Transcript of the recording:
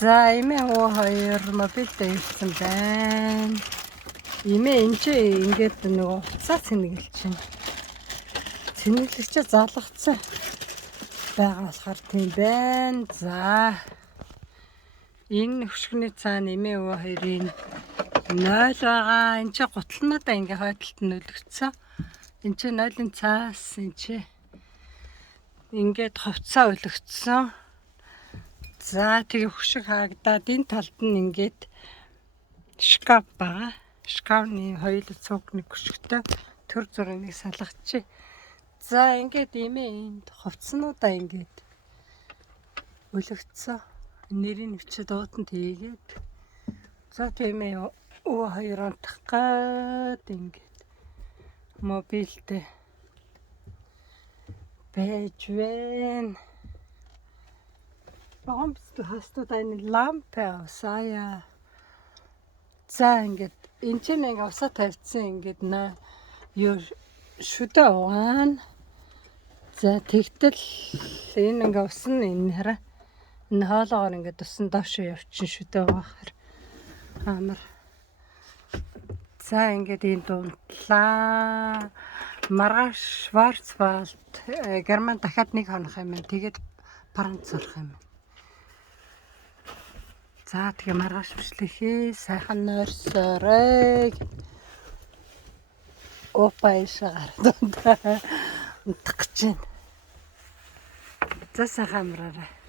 За эмээ хөө хоёр мобилдээ ирсэн байна. Эмээ энэ чи ингээд нөгөө уцаа цэнэглэж байна. Цэнэглэгчээ залгацсан байгаа болохоор тийм байна. За энэ хөшгөний цаана эмээ хөө хоёрын 0 байгаа. Энд чи гутлнуудаа ингээ хойдолд нь өлгцсөн. Энд чи 0-ын цаас энэ чи ингээд ховцоо өлгцсөн. За тэгээ хөшиг хаагдаад энэ талд нь ингээд шкаф байгаа. Шкафны хоёул цугны хөшигтэй төр зургийг салгачих. За ингээд эмээ энд ховцнуудаа ингээд өлгцсөн. Нэрийн өчөд уутанд хийгээд. За тиймээ өө хоёр унтах гээд ингээд мобилтэй байж байна. Бомбс хастууд энэ лампа усая. За ингээд энэ ч нэг усаа тавьчихсан ингээд юу шүдэ угаана. За тэгтэл энэ ингээ ус нь энэ хараа энэ хоолоогоор ингээд усан доош явчихын шүдэ угаахаар амар. За ингээд энэ дунтлаа. Маргааш Шварцвальд Герман дахиад нэг хонох юм. Тэгээд Франц сурах юм. За тэгээ маргааш бичлэхээ сайхан нойрсоорой. Опа ишаар унтах гэж байна. За сайхан амраарай.